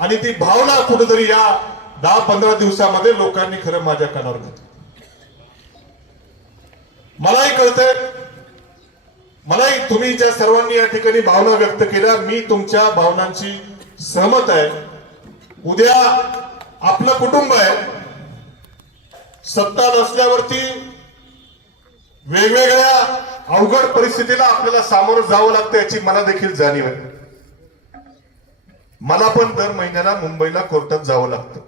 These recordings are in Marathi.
आणि ती भावना कुठेतरी या 10-15 दिवसामध्ये लोकांनी खरं माझ्या कानावर घातली. मलाही कळतंय, मलाही तुम्ही ज्या सर्वांनी या ठिकाणी भावना व्यक्त केल्या, मी तुमच्या भावनांची सहमत आहे. उद्या आपलं कुटुंब आहे, सत्ता नसल्यावरती वेगवेगळ्या अवघड परिस्थितीला आपल्याला सामोरं जावं लागतं याची मला देखील जाणीव आहे. मला पण दर महिन्याला मुंबईला कोर्टात जावं लागतं.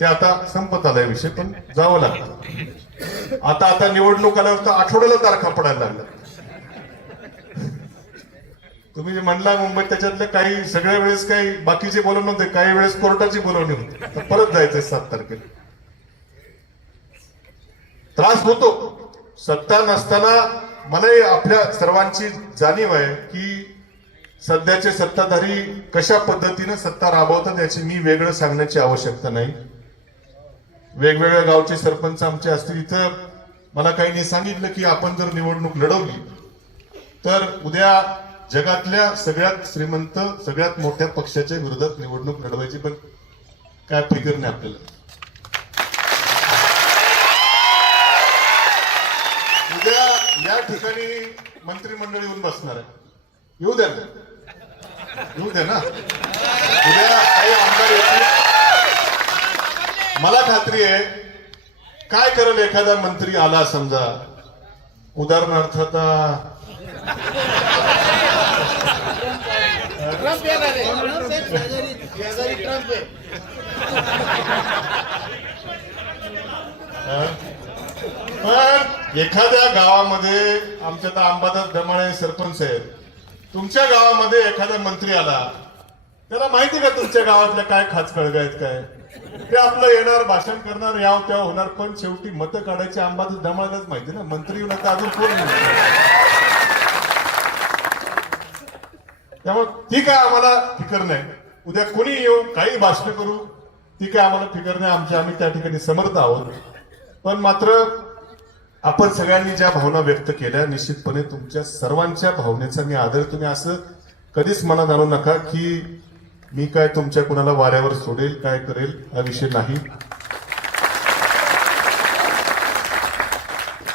ते आता संपत आलाय विषय, पण जावं लागतं. आता निवडणूक आल्यावर तर आठवड्याला तारखा पडायला लागल्या. तुम्ही जे म्हणला मुंबईत त्याच्यातले काही सगळ्या वेळेस काही बाकीचे बोलवणे होते, काही वेळेस कोर्टाची बोलवणी होती. तर परत जायचंय 7 तारखेला. त्रास होतो. सत्ता नसताना मलाही आपल्या सर्वांची जाणीव आहे की सध्याचे सत्ताधारी कशा पद्धतीने सत्ता राबवतात याची मी वेगळं सांगण्याची आवश्यकता नाही. वेगवेगळ्या गावचे सरपंच आमचे असतील. इथं मला काहींनी सांगितलं की आपण जर निवडणूक लढवली तर उद्या जगातल्या सगळ्यात श्रीमंत सगळ्यात मोठ्या पक्षाच्या विरोधात निवडणूक लढवायची, पण काय फिकर नाही आपल्याला. उद्या या ठिकाणी मंत्रिमंडळ येऊन बसणार आहे. येऊ द्या ना, येऊ द्या ना. उद्या काही आमदार येतील. मला खात्री आहे काय करेल एखादा मंत्री आला समजा, उदाहरणार्थ आता पण एखाद्या गावामध्ये आमच्या तर अंबादास धमाळे सरपंच आहेत, तुमच्या गावामध्ये एखादा मंत्री आला, त्याला माहिती का तुमच्या गावातल्या काय खाचखळगा आहेत काय? ते आपलं येणार, भाषण करणार, याव त्याव होणार, पण शेवटी मतं काढायची अंबादास धमाळेलाच माहिती ना. मंत्री येऊन आता अजून कोण नाही. त्यामुळे ती काय आम्हाला फिकर नाही. उद्या कोणी येऊ, काही भाषण करू, ती काय आम्हाला फिकर नाही. आम्ही त्या ठिकाणी समर्थ आहोत. पण मात्र आपण सगळ्यांनी ज्या भावना व्यक्त केल्या, निश्चितपणे तुमच्या सर्वांच्या भावनेचा मी आदर. तुम्ही असं कधीच मनात आणू नका की मी काय तुमच्या कुणाला वाऱ्यावर सोडेल, काय करेल, हा विषय नाही.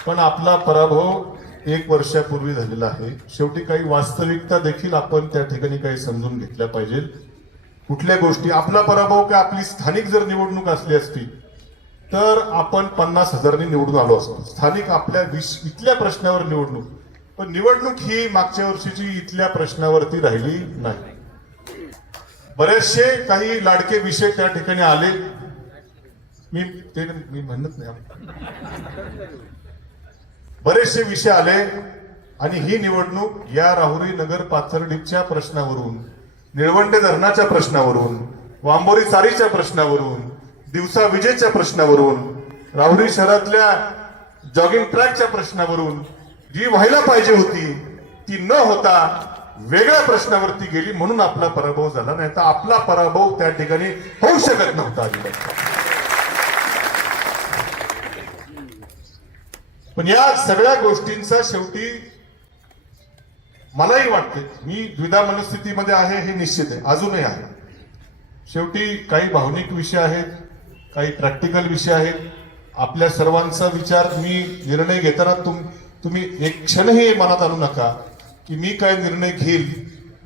पण आपला पराभव 1 वर्षापूर्वी झालेला आहे. शेवटी काही वास्तविकता देखील आपण त्या ठिकाणी काही समजून घेतल्या पाहिजे. कुठल्या गोष्टी, आपला पराभव काय, आपली स्थानिक जर निवडणूक असली असती तर आपण 50,000नी निवडून आलो असतो. स्थानिक आपल्या इथल्या प्रश्नावर निवडणूक, पण निवडणूक ही मागच्या वर्षीची इथल्या प्रश्नावरती राहिली नाही. बरेचसे काही लाडके विषय त्या ठिकाणी आले. मी म्हणत नाही, बरेचसे विषय आले आणि ही निवडणूक या राहुरी नगर पाथर्डीच्या प्रश्नावरून, निळवंडे धरणाच्या प्रश्नावरून, वांबोरी चारीच्या प्रश्नावरून, दिवसा विजेच्या प्रश्नावरून, राहुरी शहरातल्या जॉगिंग ट्रॅकच्या प्रश्नावरून जी व्हायला पाहिजे होती ती न होता वेगळ्या प्रश्नावरती गेली, म्हणून आपला पराभव झाला. नाही तर आपला पराभव त्या ठिकाणी होऊ शकत नव्हता. पण या सगळ्या गोष्टींचा शेवटी मलाही वाटते, मी द्विधा मनस्थितीमध्ये आहे हे निश्चित आहे, अजूनही आहे. शेवटी काही भावनिक विषय आहेत, काही प्रॅक्टिकल विषय आहेत. आपल्या सर्वांचा विचार, मी निर्णय घेताना तुम्ही एक क्षणही मनात आणू नका की मी काय निर्णय घेईल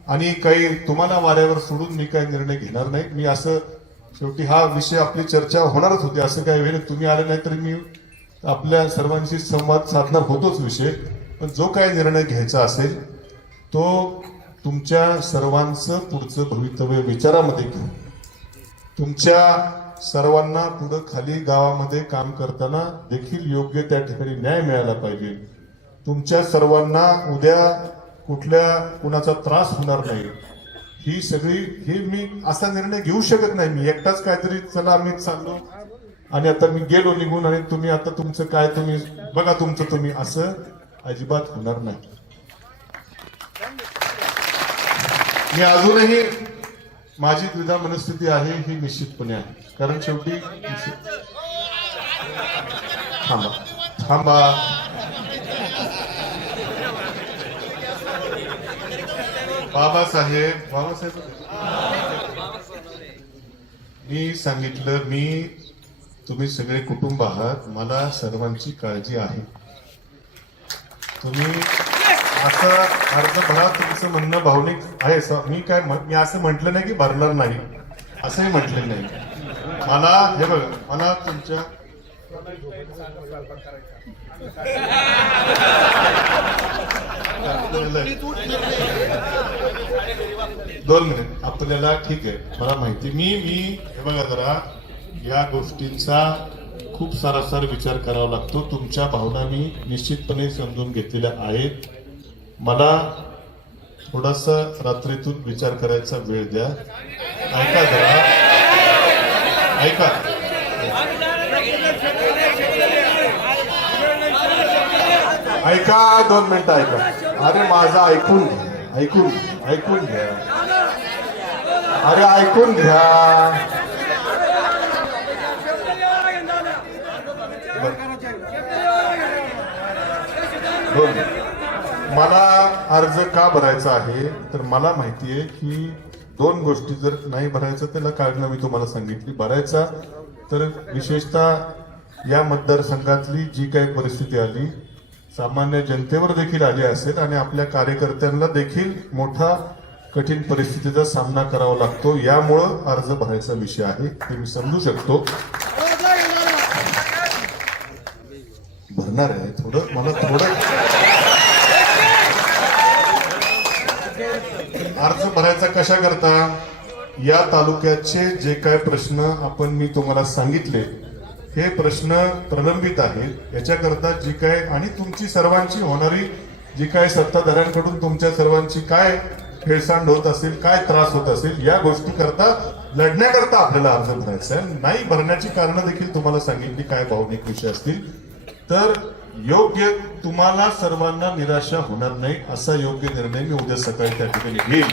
आणि काही तुम्हाला वाऱ्यावर सोडून मी काय निर्णय घेणार नाही. मी असं, शेवटी हा विषय आपली चर्चा होणारच होती, असं काही वेळ तुम्ही आले नाही तरी मी आपल्या सर्वांशी संवाद साधणार होतोच विषय. पण जो काय निर्णय घ्यायचा असेल तो तुमच्या सर्वांचं पुढचं भवितव्य विचारामध्ये घेऊन, तुमच्या सर्वांना पुढं खाली गावामध्ये काम करताना देखील योग्य त्या ठिकाणी न्याय मिळाला पाहिजे. तुमच्या सर्वांना उद्या कुणाचा त्रास होणार नाही, ही सगळी, हे मी असा निर्णय घेऊ शकत नाही. मी एकटाच काहीतरी चला आम्ही चाललो आणि आता मी गेलो निघून आणि तुम्ही आता तुमचं काय, तुम्ही बघा तुमचं तुम्ही, असं अजिबात होणार नाही. मी अजूनही माझी द्विधा मनस्थिती आहे ही निश्चितपणे आहे. कारण शेवटी थांबा बाबासाहेब मी सांगितलं, तुम्ही सगळे कुटुंब आहात, मला सर्वांची काळजी आहे. तुम्ही असं अर्ज भरा, तुमचं म्हणणं भावनिक आहे. मी असं म्हटलं नाही की भरणार नाही, असंही म्हटलं नाही. मला हे बघा, मला तुमच्या 2 मिनिट आपल्याला, ठीक आहे, मला माहिती. मी हे बघा, जरा या गोष्टींचा खूप सारासार विचार करावा लागतो. तुमच्या भावना मी निश्चितपणे समजून घेतलेल्या आहेत. मला थोडासा रात्रीतून विचार करायचा वेळ द्या. ऐका जरा, ऐका. ऐका 2 मिनिटं ऐका. अरे माझं ऐकून घ्या. अरे ऐकून घ्या. मला अर्ज का भरायचा आहे, तर मला माहिती आहे की 2 गोष्टी जर नाही भरायचं, त्याला कारण मी तुम्हाला सांगितली. भरायचा तर विशेषतः या मतदारसंघातली जी काही परिस्थिती आली, सामान्य जनतेवर देखील आली असेल आणि आपल्या कार्यकर्त्यांना देखील मोठा कठीण परिस्थितीचा सामना करावा लागतो, यामुळं अर्ज भरायचा विषय आहे, ते मी समजू शकतो. भरणार आहे मला अर्ज भरायचा कशा करता, या तालुक्याचे जे काय प्रश्न मी तुम्हाला सांगितले, हे प्रश्न प्रलंबित आहेत. याच्याकरता जी काय आणि तुमची सर्वांची होणारी जी काय सत्ताधाऱ्यांकडून तुमच्या सर्वांची काय हेळसांड होत असेल, काय त्रास होत असेल, या गोष्टी करता लढण्याकरता आपल्याला अर्ज भरायचा आहे. नाही भरण्याची कारणं देखील तुम्हाला सांगितली, काय भावनिक विषय असतील तर योग्य, तुम्हाला सर्वांना निराशा होणार नाही असा योग्य निर्णय मी उद्या सकाळी त्या ठिकाणी घेईन.